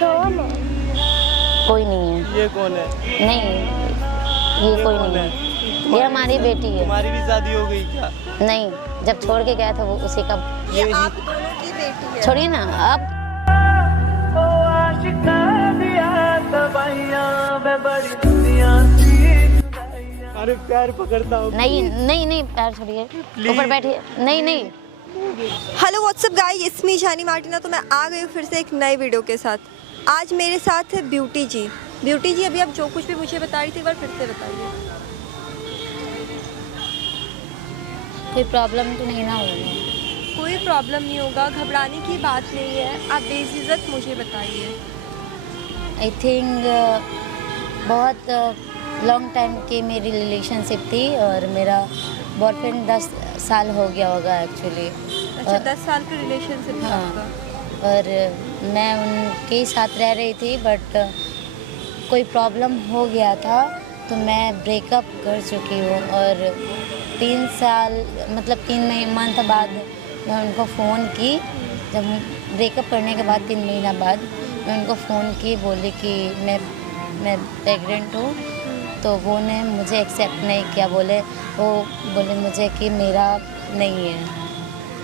कौन है? कोई नहीं है। ये कौन है? नहीं, ये कोई नहीं है। ये हमारी बेटी है। तुम्हारी भी शादी हो गई क्या? नहीं, जब छोड़ के गया था वो उसी का। ये आप दोनों की बेटी है। छोड़िए ना अब। अरे प्यार पकड़ता हूँ। नहीं नहीं नहीं, पैर छोड़िए, ऊपर बैठिए। नहीं नहीं। Hello what's up guys, it's me जानी मार्टिना। तो मैं आ गई हूँ फिर से एक नए वीडियो के साथ। आज मेरे साथ है ब्यूटी जी। ब्यूटी जी, अभी आप जो कुछ भी मुझे बता रही थी एक बार फिर से बताइए। कोई प्रॉब्लम तो नहीं ना होगी? कोई प्रॉब्लम नहीं होगा, घबराने की बात नहीं है, आप बेझिझक मुझे बताइए। आई थिंक बहुत लॉन्ग टाइम की मेरी रिलेशनशिप थी और मेरा बॉयफ्रेंड 10 साल हो गया होगा एक्चुअली। अच्छा, 10 साल का रिलेशनशिप था हाँ। आपका। और मैं उनके साथ रह रही थी, बट कोई प्रॉब्लम हो गया था तो मैं ब्रेकअप कर चुकी हूँ। और 3 साल मतलब 3 मंथ बाद मैं उनको फ़ोन की। जब ब्रेकअप करने के बाद 3 महीना बाद मैं उनको फ़ोन की, बोली कि मैं प्रेग्नेंट हूँ। तो वो ने मुझे एक्सेप्ट नहीं किया। वो बोले मुझे कि मेरा नहीं है।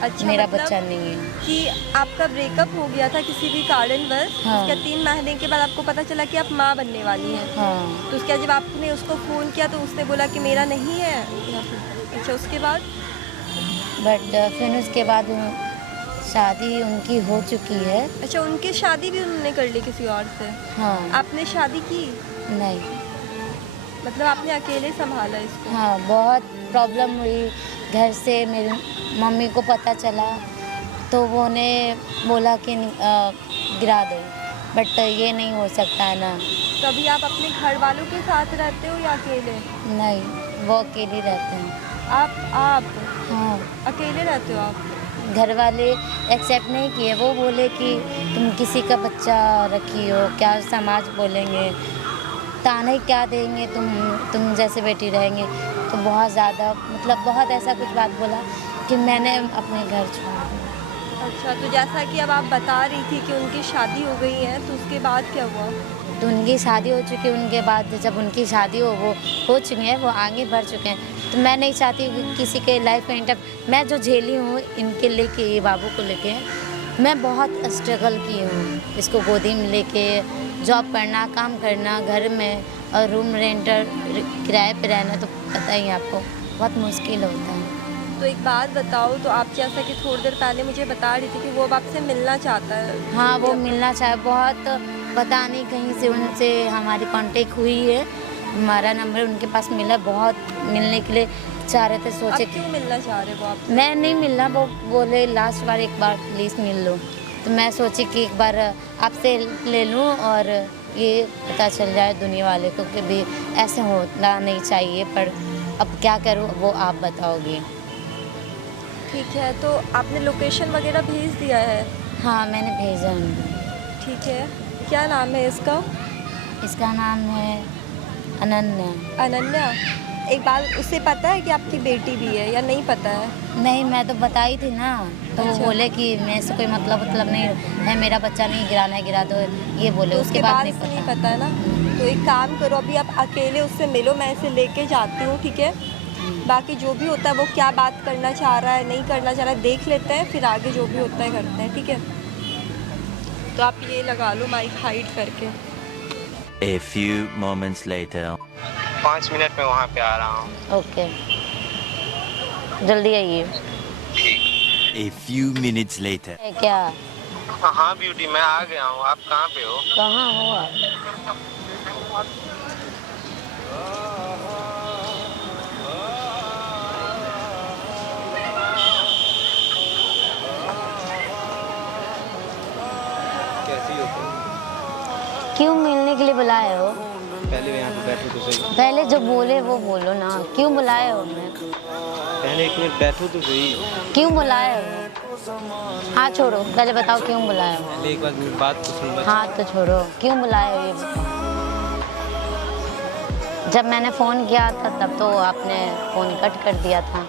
अच्छा, मेरा मतलब बच्चा नहीं है। कि आपका ब्रेकअप हो गया था किसी भी कारणवश। हाँ। उसके 3 महीने के बाद आपको पता चला कि आप माँ बनने वाली हैं। हाँ। तो उसके बाद जब आपने उसको फ़ोन किया तो उसने बोला कि मेरा नहीं है। अच्छा, उसके बाद? बट फिर उसके बाद शादी उनकी हो चुकी है। अच्छा, उनकी शादी भी उन्होंने कर ली किसी और से? हाँ। आपने शादी की? नहीं। मतलब आपने अकेले संभाला इसको? हाँ, बहुत प्रॉब्लम हुई घर से। मेरी मम्मी को पता चला तो वो ने बोला कि गिरा दो, बट ये नहीं हो सकता है ना। तो अभी आप अपने घर वालों के साथ रहते हो या अकेले? नहीं, वो अकेले रहते हैं। आप हाँ, अकेले रहते हो आप? घर वाले एक्सेप्ट नहीं किए। वो बोले कि तुम किसी का बच्चा रखी हो, क्या समाज बोलेंगे, ताने क्या देंगे, तुम जैसे बेटी रहेंगे। तो बहुत ज़्यादा मतलब बहुत ऐसा कुछ बात बोला कि मैंने अपने घर छोड़ दिया। अच्छा, तो जैसा कि अब आप बता रही थी कि उनकी शादी हो गई है, तो उसके बाद क्या हुआ? तो उनकी शादी हो चुकी है। उनके बाद जब उनकी शादी हो चुकी है, वो आगे बढ़ चुके हैं। तो मैं नहीं चाहती कि किसी के लाइफ में मैं जो झेली हूँ इनके लेके, ये बाबू को लेके मैं बहुत स्ट्रगल की हूँ। इसको गोदी में लेके जॉब करना, काम करना घर में, और रूम रेंटर किराए पे रहना, तो पता ही है आपको बहुत मुश्किल होता है। तो एक बात बताओ, तो आप जैसा कि थोड़ी देर पहले मुझे बता रही थी कि वो अब आपसे मिलना चाहता है। हाँ, वो मिलना चाहे बहुत, पता नहीं कहीं से उनसे हमारी कांटेक्ट हुई है, हमारा नंबर उनके पास मिला। बहुत मिलने के लिए चाह रहे थे, सोचे क्यों मिलना चाह रहे वो आप? मैं नहीं मिलना, वो बोले लास्ट बार एक बार प्लीज़ मिल लो। तो मैं सोची कि एक बार आपसे ले लूँ और ये पता चल जाए दुनिया वाले को कि भी ऐसे होना नहीं चाहिए। पर अब क्या करूँ, वो आप बताओगे। ठीक है, तो आपने लोकेशन वगैरह भेज दिया है? हाँ, मैंने भेजा उनको। ठीक है, क्या नाम है इसका? इसका नाम है अनन्या। अनन्या। एक बात, उसे पता है कि आपकी बेटी भी है या नहीं पता है? नहीं, मैं तो बताई थी ना। तो वो अच्छा। बोले कि मेरे से कोई मतलब नहीं है, मेरा बच्चा नहीं गिराना है, गिरा दो, ये बोले। तो उसके बाद से नहीं पता है ना। तो एक काम करो, अभी आप अकेले उससे मिलो, मैं इसे लेके जाती हूँ, ठीक है? बाकी जो भी होता है, वो क्या बात करना चाह रहा है, नहीं करना चाह रहा है, देख लेते हैं, फिर आगे जो भी होता है करते हैं, ठीक है? तो आप ये लगा लो माइक हाइड करके। A few moments later. 5 minute में वहाँ पे आ रहा हूँ। ओके, जल्दी आइए। A few minutes later. है क्या? हाँ ब्यूटी, मैं आ गया हूँ। आप कहाँ पे हो? कहाँ हो आप? कैसी हो तुम? क्यों मिलने के लिए बुलाए हो? पहले यहाँ पे बैठो तो सही। पहले जो बोले वो बोलो ना, क्यों बुलाए हो? मैं पहले 1 मिनट बैठो तो सही। क्यों बुलाए हो? हाँ छोड़ो, पहले बताओ क्यों बुलाए हो? पहले एक बार मेरी बात तो सुन। हाँ तो छोड़ो, क्यों बुलाए हो ये बताओ। जब मैंने फ़ोन किया था तब तो आपने फ़ोन कट कर दिया था।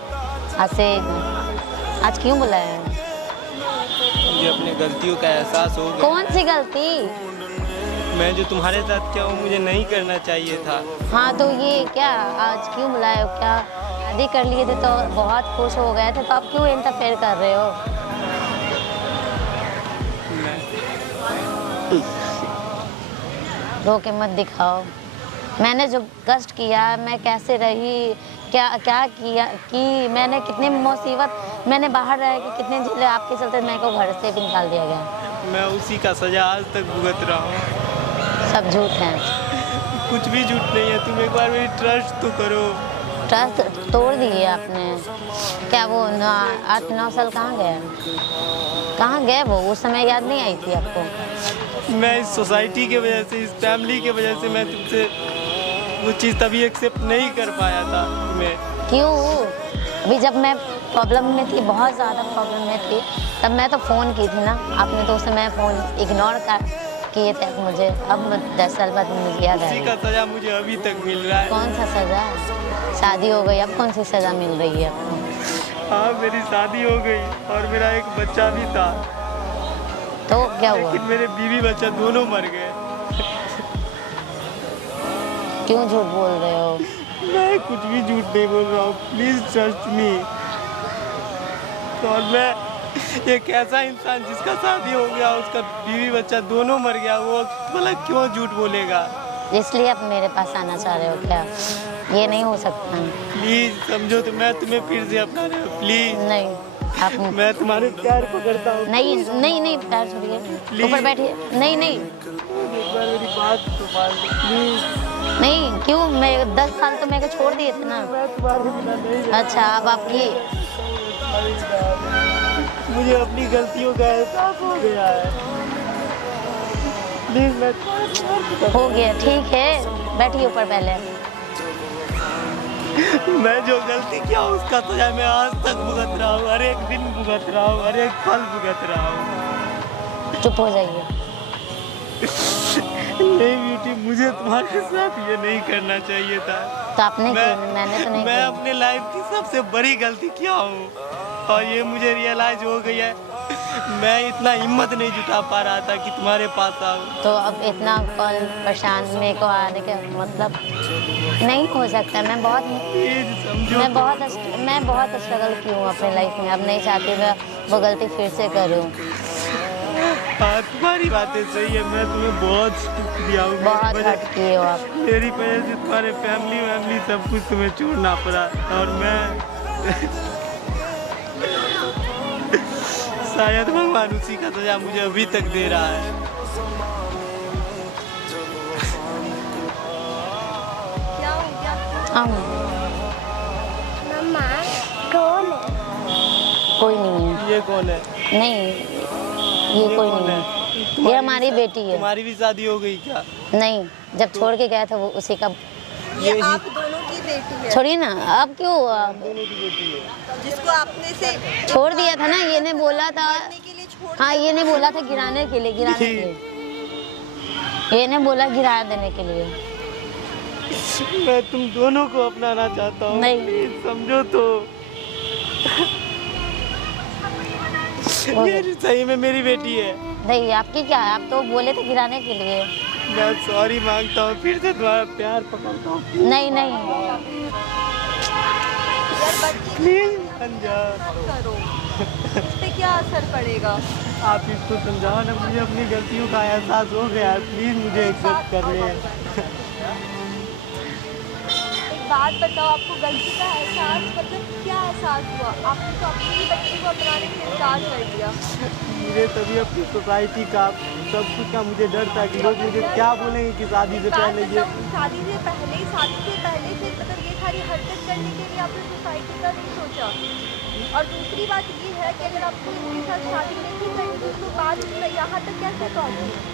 आज क्यों बुलाया है? मुझे अपने गलतियों का एहसास हो गया। कौन सी गलती? मैं जो तुम्हारे साथ किया हूँ मुझे नहीं करना चाहिए था। हाँ तो ये क्या आज क्यों बुलाए हो? क्या शादी कर लिए थे तो बहुत खुश हो गए थे, तो अब क्यों इंटरफेयर कर रहे हो? रो के मत दिखाओ। मैंने जो कष्ट किया, मैं कैसे रही, क्या क्या किया कि मैंने कितनी मुसीबत मैंने बाहर रह के कितने झेले, आपके चलते मेरे को घर से भी निकाल दिया गया। मैं उसी का सजा आज तक भुगत रहा हूँ। सब झूठ हैं। कुछ भी झूठ नहीं है, तुम एक बार मेरी ट्रस्ट तो करो। ट्रस्ट तोड़ दिए आपने। क्या वो 8-9 साल कहाँ गए? कहाँ गए वो? उस समय याद नहीं आई थी आपको? मैं इस सोसाइटी के वजह से, इस फैमिली के वजह से मैं तुमसे वो चीज़ तभी एक्सेप्ट नहीं कर पाया था तुम्हें। क्यों? अभी जब मैं प्रॉब्लम में थी, बहुत ज़्यादा प्रॉब्लम में थी, तब मैं तो फ़ोन की थी ना। आपने तो उस समय फ़ोन इग्नोर किए थे मुझे। अब 10 साल बाद मुझे याद उसी आया। का सजा मुझे अभी तक मिल रहा है। कौन सा सज़ा? शादी हो गई, अब कौन सी सज़ा मिल रही है आपको? हाँ, मेरी शादी हो गई और मेरा एक बच्चा भी था, तो क्या हुआ? लेकिन मेरे बीवी बच्चा दोनों मर गए। क्यों झूठ बोल रहे हो? मैं कुछ भी झूठ नहीं बोल रहा हूँ, प्लीज ट्रस्ट मी। और मैं एक ऐसा इंसान जिसका शादी हो गया, उसका बीवी बच्चा दोनों मर गया, वो भला क्यों झूठ बोलेगा? इसलिए आप मेरे पास आना चाह रहे हो क्या? ये नहीं हो सकता। प्लीज समझो, तो मैं तुम्हें फिर से अपना रहा हूँ, प्लीज। नहीं, आप मैं तुम्हारे प्यार को करता हूँ। नहीं नहीं नहीं, पैर छोड़िए, Please. ऊपर बैठिए। नहीं नहीं एक बार मेरी बात तो मान लो, प्लीज। नहीं, क्यों? मैं 10 साल तो मेरे को छोड़ दिए थे ना। मैं तुम्हारे बिना नहीं रह अच्छा, अब आपकी मुझे अपनी गलतियों का एहसास हो गया है। प्लीज मैं हो गया, ठीक है, बैठिए ऊपर पहले। मैं जो गलती किया उसका सजा मैं आज तक भुगत रहा हूँ, हर एक दिन भुगत रहा हूँ, हर एक पल भुगत रहा हूँ। चुप हो जाइए। नहीं ब्यूटी, मुझे तुम्हारे साथ ये नहीं करना चाहिए था। तो आपने मैंने तो नहीं मैं किया। अपने लाइफ की सबसे बड़ी गलती किया हूँ और ये मुझे रियलाइज हो गई है। मैं इतना हिम्मत नहीं जुटा पा रहा था कि तुम्हारे पास आऊँ। तो अब इतना कॉल परेशान मेरे को आने का मतलब नहीं हो सकता। मैं प्लीज समझो। मैं बहुत स्ट्रगल की हूँ अपने लाइफ में। अब नहीं चाहती मैं वो गलती फिर से करूँ। हाँ, तुम्हारी बातें सही है, मैं तुम्हें बहुत दुख दिया हूँ। बहुत हर्ट किए हो आप। मेरी वजह से तुम्हारे फैमिली सब कुछ तुम्हें छोड़ना पड़ा और मैं शायद भगवान उसी का सजा मुझे अभी तक दे रहा है। क्या हो गया? मम्मा कौन है? कोई नहीं है। ये कौन है? नहीं, ये कोई नहीं है। ये हमारी बेटी है। तुम्हारी भी शादी हो गई क्या? नहीं, जब छोड़ के गया था वो उसी का। ये आप दोनों की बेटी है छोड़िए ना, अब क्यों दोनों की बेटी है। जिसको आपने से छोड़ दिया था ना? ये ने बोला था। करने के लिए छोड़ हाँ, ये ने बोला था गिराने के लिए, गिराने के लिए। ये ने बोला गिरा देने के लिए। मैं तुम दोनों को अपनाना चाहता हूँ। नहीं। प्लीज समझो तो। ये सही में मेरी बेटी है। नहीं, आपकी क्या है? आप तो बोले थे गिराने के लिए। मैं सॉरी मांगता हूँ, फिर से तुम्हारा प्यार पकड़ता हूँ। नहीं नहीं, प्लीज समझा। करो, इस पे क्या असर पड़ेगा? आप इसको समझाओ ना, मुझे अपनी गलतियों का एहसास हो गया है, प्लीज मुझे एक्सेप्ट कर ले। एक बात बताओ, आपको गलती का एहसास मतलब क्या एहसास हुआ? आपने तो अपनी ही बच्ची को अपनाने से इनकार कर दिया। मुझे तभी अपनी सोसाइटी का सब कुछ का मुझे डर था कि लोग मुझे क्या बोलेंगे कि शादी से पहले ये। शादी से पहले से मतलब ये सारी हरकत करने के लिए आपने सोसाइटी का नहीं सोचा। और दूसरी बात ये है कि अगर आपको इनके साथ शादी नहीं करनी तो बात यहाँ तक कैसे पहुँची?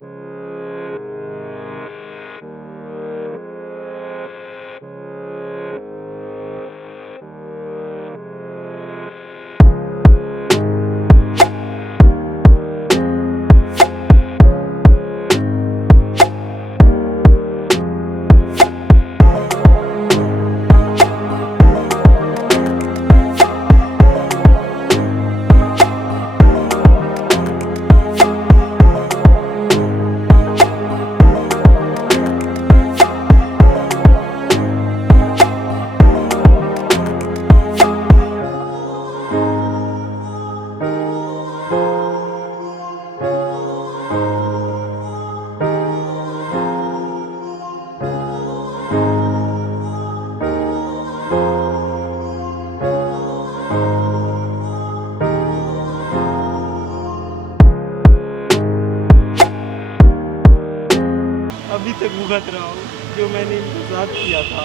अभी तक भुगत रहा हूँ जो मैंने इनके साथ किया था।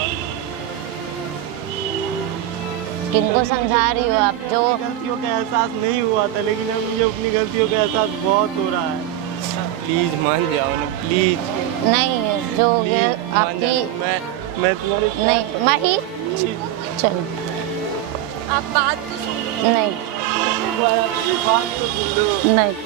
किनको समझा रही हो आप? जो गलतियों का एहसास नहीं हुआ था, लेकिन अब मुझे अपनी गलतियों का एहसास बहुत हो रहा है। प्लीज मान जाओ ना, प्लीज। नहीं, जो आपकी मैं तुम्हारे नहीं माही, चलो आप बात तो सुन लो। नहीं बात तो सुन लो। नहीं